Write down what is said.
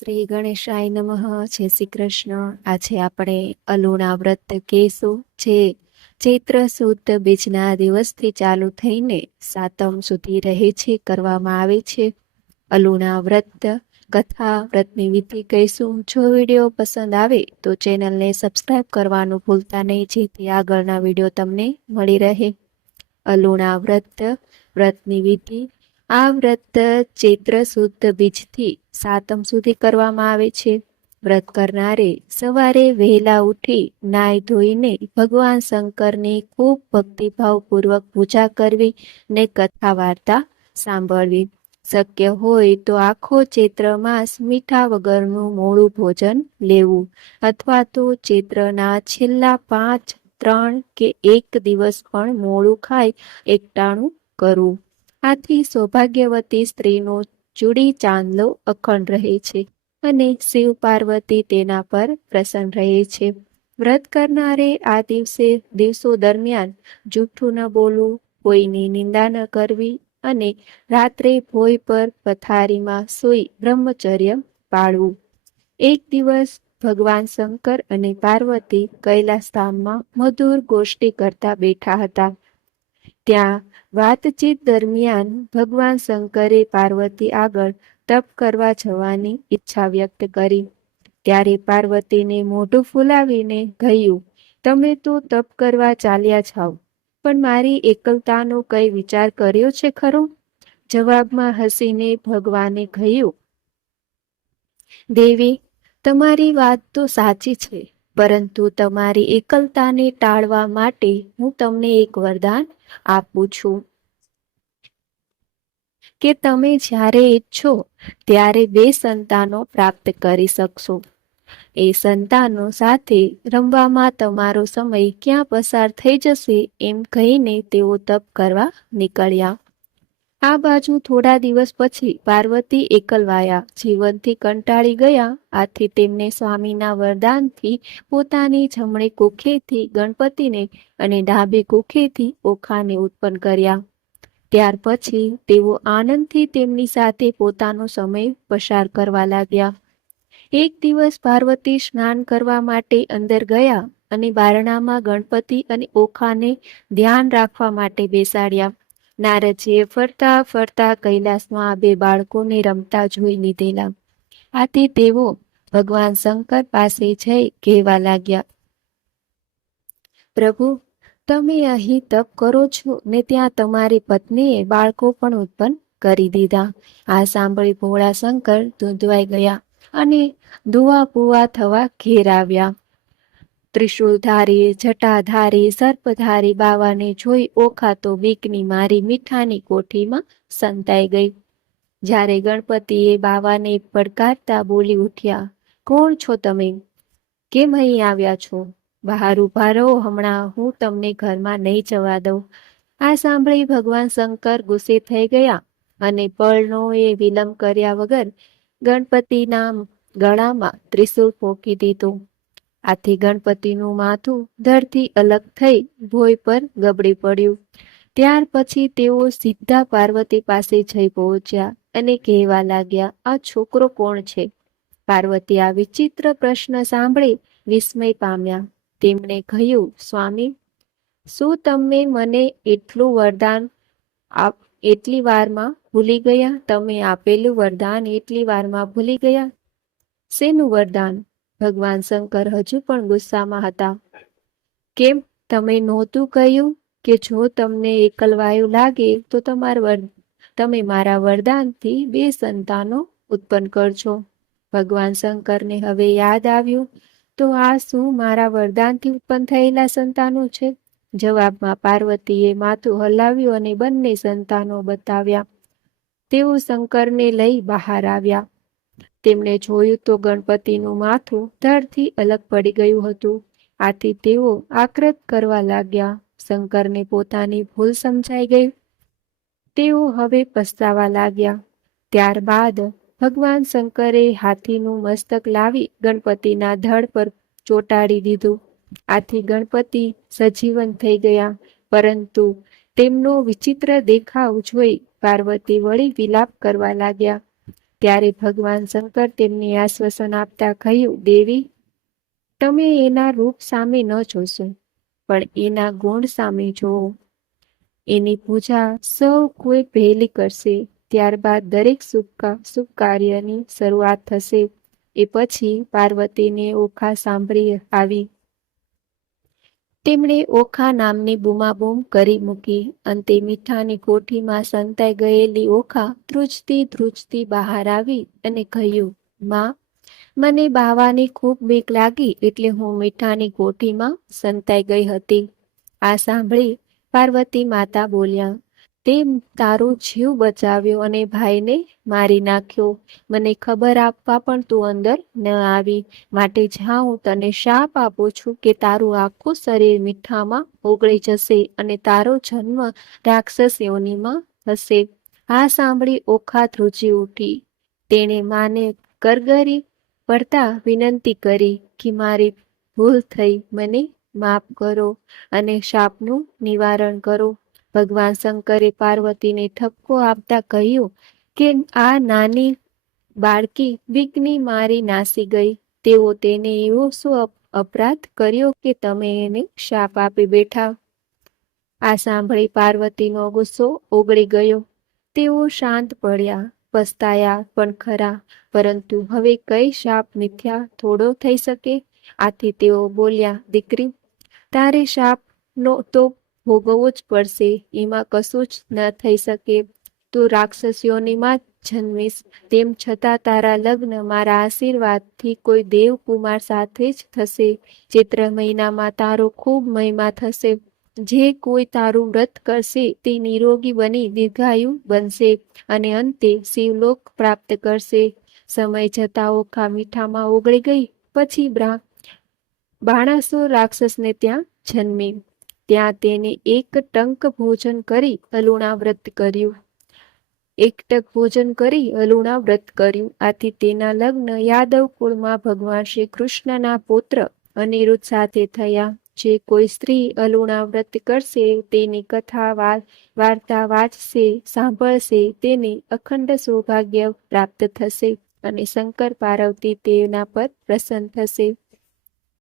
શ્રી ગણેશાય નમઃ. જય શ્રી કૃષ્ણ. આજે આપણે અલુણા વ્રત કેસુ જે ચૈત્ર સુદ બીજના દિવસથી ચાલુ થઈને સાતમ સુધી રહે છે, કરવામાં આવે છે. અલુણા વ્રત, કથા વ્રતની વિધિ કહીશું. જો વીડિયો પસંદ આવે તો ચેનલને સબસ્ક્રાઇબ કરવાનું ભૂલતા નહીં, જેથી આગળના વીડિયો તમને મળી રહે. અલુણા વ્રત, વ્રતની વિધિ આ વ્રત ચૈત્ર શુદ્ધ બીજથી સાતમ સુધી કરવામાં આવે છે. વ્રત કરનારે સવારે વહેલા ઉઠી નાય ધોઈને ભગવાન શંકરની ખૂબ ભક્તિભાવપૂર્વક પૂજા કરવી ને કથા વાર્તા સાંભળવી. શક્ય હોય તો આખો ચૈત્ર માસ મીઠા વગરનું મોડું ભોજન લેવું અથવા તો ચૈત્રના છેલ્લા પાંચ, ત્રણ કે એક દિવસ પણ મોડું ખાઈ એકટાણું કરવું. આથી સૌભાગ્યવતી સ્ત્રીનો ચૂડી ચાંદલો અખંડ રહે છે અને શિવ પાર્વતી તેના પર પ્રસન્ન રહે છે. વ્રત કરનારે આ દિવસે, દિવસો દરમિયાન જૂઠું ન બોલવું, કોઈની નિંદા ન કરવી અને રાત્રે ભોય પર પથારીમાં સૂઈ બ્રહ્મચર્ય પાળવું. એક દિવસ ભગવાન શંકર અને પાર્વતી કૈલાસ ધામમાં મધુર ગોષ્ઠી કરતા બેઠા હતા. ત્યાં વાતચીત દરમિયાન ભગવાન શંકરે પાર્વતી આગળ તપ કરવા જવાની ઈચ્છા વ્યક્ત કરી. ત્યારે પાર્વતીને મોઢું ફૂલાવીને કહ્યું, તમે તો તપ કરવા ચાલ્યા જાઓ, પણ મારી એકલતાનો કઈ વિચાર કર્યો છે ખરો? જવાબમાં હસીને ભગવાને કહ્યું, દેવી, તમારી વાત તો સાચી છે, પરંતુ તમારી એકલતાને ટાળવા માટે હું તમને એક વરદાન આપું છું. કે તમે જ્યારે ઈચ્છો ત્યારે બે સંતાનો પ્રાપ્ત કરી શકશો. એ સંતાનો સાથે રમવામાં તમારો સમય ક્યાં પસાર થઈ જશે એમ કહીને તેઓ તપ કરવા નીકળ્યા. આ બાજુ થોડા દિવસ પછી પાર્વતી એકલવાયા. જીવનથી કંટાળી ગયા. આથી તેમને સ્વામીના વરદાનથી પોતાની જમણી કુખેથી ગણપતિને અને ડાબી કુખેથી ઓખાને ઉત્પન્ન કર્યા. ત્યાર પછી તેઓ આનંદથી તેમની સાથે પોતાનો સમય પસાર કરવા લાગ્યા. એક દિવસ પાર્વતી સ્નાન કરવા માટે અંદર ગયા અને બારણામાં ગણપતિ અને ઓખાને ધ્યાન રાખવા માટે બેસાડ્યા. નારદજીએ ફરતા ફરતા કૈલાસમાં આ બે બાળકોને રમતા જોઈ લીધેલા. આથી તેઓ ભગવાન શંકર પાસે જઈ કહેવા લાગ્યા, પ્રભુ, તમે અહીં તપ કરો છો ને ત્યાં તમારી પત્નીએ બાળકો પણ ઉત્પન્ન કરી દીધા. આ સાંભળી ભોળા શંકર ધૂંધવાઈ ગયા અને દુવા પુવા થવા ઘેર આવ્યા. ત્રિશુલધારી જટાધારી, સર્પધારી બાવાને જોઈ ઓખા તો બીકની મારી મીઠાની કોઠીમાં સંતાઈ ગઈ. જ્યારે ગણપતિએ બાવાને પડકારતા બોલી ઉઠ્યા, કોણ છો તમે? કેમ અહીં આવ્યા છો? બહાર ઊભા રહો, હમણાં હું તમને ઘરમાં નહીં જવા દઉં. આ સાંભળી ભગવાન શંકર ગુસ્સે થઈ ગયા અને પળનો એ વિલંબ કર્યા વગર ગણપતિના ગળામાં ત્રિશુલ ફોકી દીધું. આથી ગણપતિનું માથું ધરથી અલગ થઈ ભોય પર ગબડી પડ્યું. ત્યાર પછી તેઓ સીધા પાર્વતી પાસે જઈ પહોંચ્યા અને કહેવા લાગ્યા, આ છોકરો કોણ છે? પાર્વતી આ વિચિત્ર પ્રશ્ન સાંભળી વિસ્મય પામ્યા. તેમણે કહ્યું, સ્વામી, શું તમે મને એટલું વરદાન આપ, એટલી વારમાં ભૂલી ગયા? તમે આપેલું વરદાન એટલી વારમાં ભૂલી ગયા? શેનું વરદાન? ભગવાન શંકર હજુ પણ ગુસ્સામાં હતા. કેમ? તમે નહોતું કહ્યું કે જો તમને એકલવાયું લાગે તો તમારા તમે મારા વરદાનથી બે સંતાનો ઉત્પન્ન કરજો. ભગવાન શંકરને હવે યાદ આવ્યું તો આ શું મારા વરદાનથી ઉત્પન્ન થયેલા સંતાનો છે? જવાબમાં પાર્વતીએ માથું હલાવ્યું અને બંને સંતાનો બતાવ્યા. તેઓ શંકરને લઈ બહાર આવ્યા. તેમણે જોયું તો ગણપતિનું માથું ધડથી અલગ પડી ગયું હતું. આથી તેઓ આક્રત કરવા લાગ્યા. શંકરને પોતાની ભૂલ સમજાઈ ગઈ. તેઓ હવે પસ્તાવા લાગ્યા. ત્યારબાદ ભગવાન શંકરે હાથીનું મસ્તક લાવી ગણપતિના ધડ પર ચોંટાડી દીધું. આથી ગણપતિ સજીવન થઈ ગયા. પરંતુ તેમનો વિચિત્ર દેખાવ જોઈ પાર્વતી વળી વિલાપ કરવા લાગ્યા. ત્યારે ભગવાન શંકર તેમને આશ્વાસન આપતા કહ્યું, દેવી, તમે એના રૂપ સામે ન જોશો, પણ એના ગુણ સામે જોવો એની પૂજા સૌ કોઈ પહેલી કરશે, ત્યારબાદ દરેક શુભ શુભ કાર્યની શરૂઆત થશે. એ પછી પાર્વતીને ઓખા સાંભળી આવી. તેમણે ઓખા નામની બૂમાબૂમ કરી મૂકી અંતે મીઠાની કોઠીમાં સંતાઈ ગયેલી ઓખા ધ્રુજતી ધ્રુજતી બહાર આવી અને કહ્યું, માં, મને બાવાની ખૂબ બીક લાગી એટલે હું મીઠાની કોઠીમાં સંતાઈ ગઈ હતી. આ સાંભળી પાર્વતી માતા બોલ્યા તે તારો જીવ બચાવ્યો અને ભાઈને મારી નાખ્યો. મને ખબર આપવા પણ તું અંદર ન આવી. માટે જ્યાં હું તને શાપ આપું છું કે તારું આખું શરીર મીઠામાં ઓગળી જશે અને તારો જન્મ રાક્ષસ યોનિમાં થશે આ સાંભળી ઓખા ધ્રુજી ઉઠી. તેણે માને કરગરી પડતા વિનંતી કરી કે મારી ભૂલ થઈ, મને માફ કરો અને શાપનું નિવારણ કરો. ભગવાન શંકરે પાર્વતીને ઠપકો આપતા કહ્યું કે આ નાની બાળકી વિઘ્ની મારી નાસી ગઈ. તેઓ તેને એવો શું અપરાધ કર્યો કે તમે એને શાપ આપી બેઠા. આ સાંભળી પાર્વતીનો ગુસ્સો ઓગળી ગયો. તેઓ શાંત પડ્યા, પસ્તાયા પણ ખરા, પરંતુ હવે કઈ શાપ મિથ્યા થોડો થઈ શકે? આથી તેઓ બોલ્યા, દીકરી, તારે શાપનો તો ભોગવવો જ પડશે. એમાં કશું જ ન થઈ શકે. તું રાક્ષસીઓનીમાં જન્મીશ. તેમ છતાં તારા લગ્ન મારા આશીર્વાદથી કોઈ દેવકુમાર સાથે જ થશે. ચૈત્ર મહિનામાં તારો ખૂબ મહિમા થશે. જે કોઈ તારું વ્રત કરશે તે નિરોગી બની દીર્ઘાયુ બનશે અને અંતે શિવલોક પ્રાપ્ત કરશે. સમય જતા ઓખા મીઠામાં ઓગળી ગઈ. પછી બાણાસુર રાક્ષસને ત્યાં જન્મી. ત્યાં તેને એક ટંક ભોજન કરી અલુણા વ્રત કર્યું. એક ટક ભોજન કરી અલુણા વ્રત કર્યું. આથી તેના લગ્ન યાદવ કુળમાં ભગવાન શ્રી કૃષ્ણના પુત્ર અનિરુદ્ધ સાથે થયા. જે કોઈ સ્ત્રી અલુણા વ્રત કરશે, તેની કથા વાર્તા વાંચશે, સાંભળશે, તેને અખંડ સૌભાગ્ય પ્રાપ્ત થશે અને શંકર પાર્વતી તેના પર પ્રસન્ન થશે.